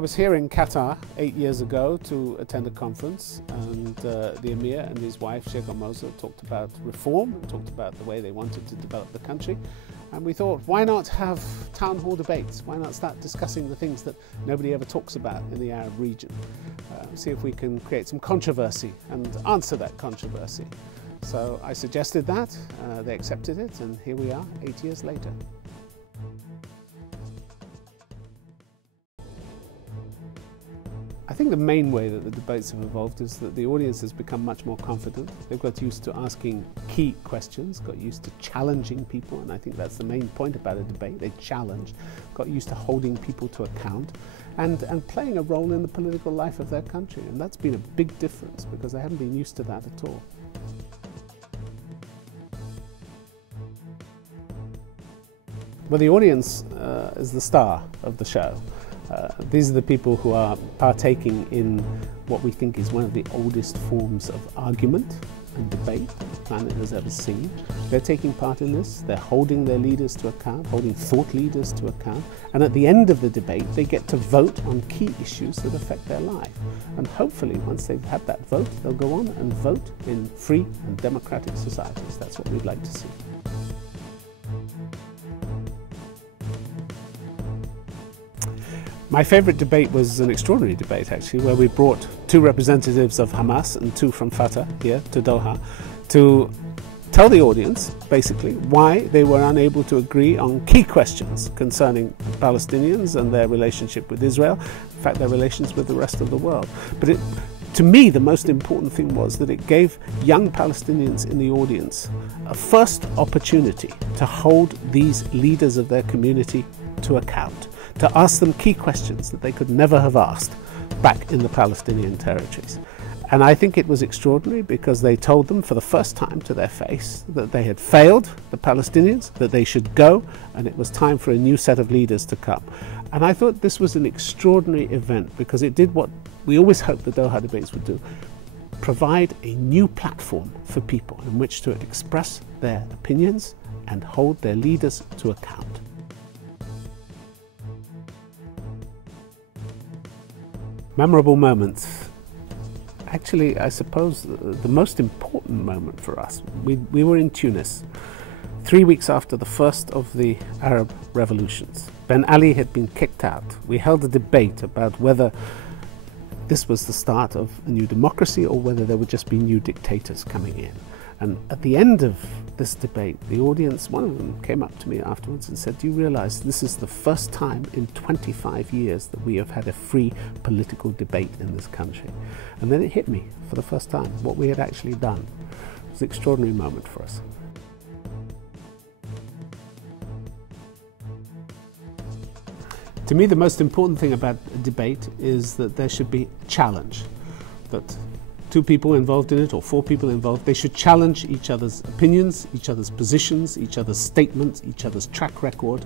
I was here in Qatar 8 years ago to attend a conference, and the Emir and his wife, Sheikh Moza, talked about reform and talked about the way they wanted to develop the country. And we thought, why not have town hall debates? Why not start discussing the things that nobody ever talks about in the Arab region? See if we can create some controversy and answer that controversy. So I suggested that, they accepted it, and here we are 8 years later. I think the main way that the debates have evolved is that the audience has become much more confident. They've got used to asking key questions, got used to challenging people, and I think that's the main point about a debate. They challenge, got used to holding people to account and playing a role in the political life of their country. And that's been a big difference because they haven't been used to that at all. Well, the audience is the star of the show. These are the people who are partaking in what we think is one of the oldest forms of argument and debate the planet has ever seen. They're taking part in this, they're holding their leaders to account, holding thought leaders to account, and at the end of the debate they get to vote on key issues that affect their life. And hopefully once they've had that vote, they'll go on and vote in free and democratic societies. That's what we'd like to see. My favourite debate was an extraordinary debate, actually, where we brought two representatives of Hamas and two from Fatah here to Doha to tell the audience, basically, why they were unable to agree on key questions concerning Palestinians and their relationship with Israel, in fact, their relations with the rest of the world. But to me, the most important thing was that it gave young Palestinians in the audience a first opportunity to hold these leaders of their community to account, to ask them key questions that they could never have asked back in the Palestinian territories. And I think it was extraordinary because they told them for the first time to their face that they had failed, the Palestinians, that they should go, and it was time for a new set of leaders to come. And I thought this was an extraordinary event because it did what we always hoped the Doha Debates would do: provide a new platform for people in which to express their opinions and hold their leaders to account. Memorable moments. Actually, I suppose the most important moment for us, we were in Tunis 3 weeks after the first of the Arab revolutions. Ben Ali had been kicked out. We held a debate about whether this was the start of a new democracy or whether there would just be new dictators coming in. And at the end of this debate, the audience, one of them came up to me afterwards and said, "Do you realize this is the first time in 25 years that we have had a free political debate in this country?" And then it hit me for the first time what we had actually done. It was an extraordinary moment for us. To me, the most important thing about a debate is that there should be challenge, that two people involved in it or four people involved, they should challenge each other's opinions, each other's positions, each other's statements, each other's track record.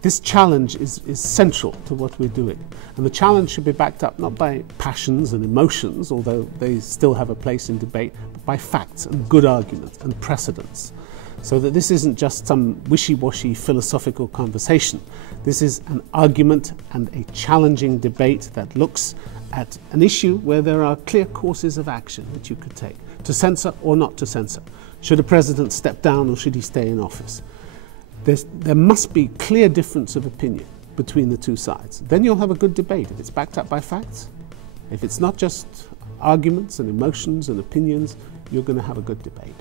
This challenge is central to what we're doing. And the challenge should be backed up not by passions and emotions, although they still have a place in debate, but by facts and good arguments and precedents. So that this isn't just some wishy-washy philosophical conversation. This is an argument and a challenging debate that looks at an issue where there are clear courses of action that you could take, to censor or not to censor. Should a president step down or should he stay in office? There must be clear difference of opinion between the two sides. Then you'll have a good debate if it's backed up by facts. If it's not just arguments and emotions and opinions, you're going to have a good debate.